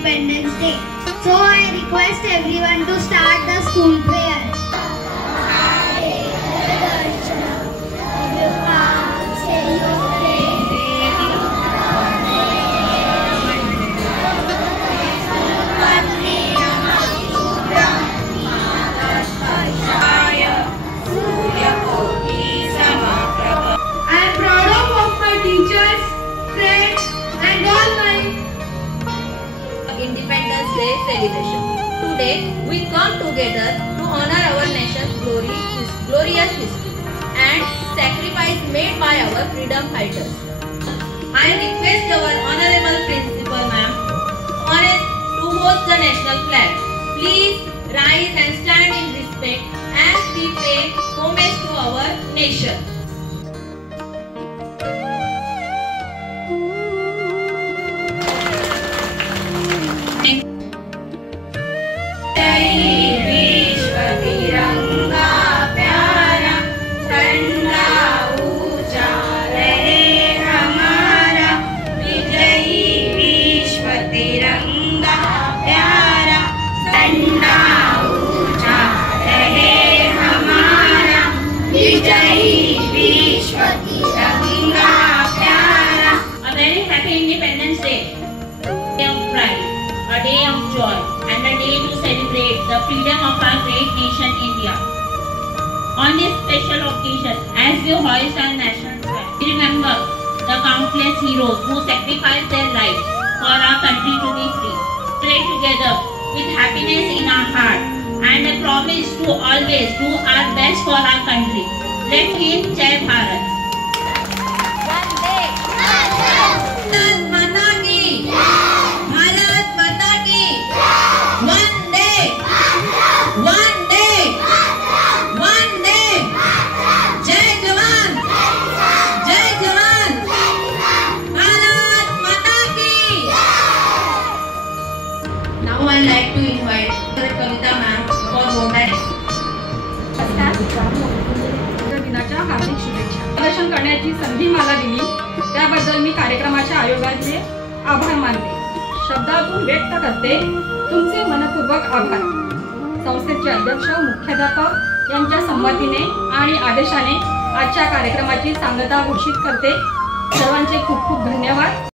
Independence Day. So I request everyone to start the school prayer. Independence Day celebration. Today we come together to honor our nation's glorious history and sacrifice made by our freedom fighters. I request our honorable principal ma'am to host the national flag. Please rise and stand in respect as we pay homage to our nation. A very happy Independence Day, a day of pride, a day of joy, and a day to celebrate the freedom of our great nation India. On this special occasion, as we hoist our national flag, we remember the countless heroes who sacrificed their lives for our country to be free. Pray together with happiness in our heart and a promise to always do our best for our country. Let's give Jai Bharat. Now I like to invite Kavita ma'am for Monday. दिनाच्या हार्दिक शुभेच्छा. प्रदर्शन करण्याची संधी मला दिली त्याबद्दल मी कार्यक्रमाच्या आयोगाचे आभार मानते. शब्दातून व्यक्त करते तुमचे मनपूर्वक आभार. संस्थेचे अध्यक्ष मुख्याध्यापक यांच्या संमतीने आणि आदेशाने आजच्या कार्यक्रमाची सांगता घोषित करते. सर्वांचे खूप खूप धन्यवाद.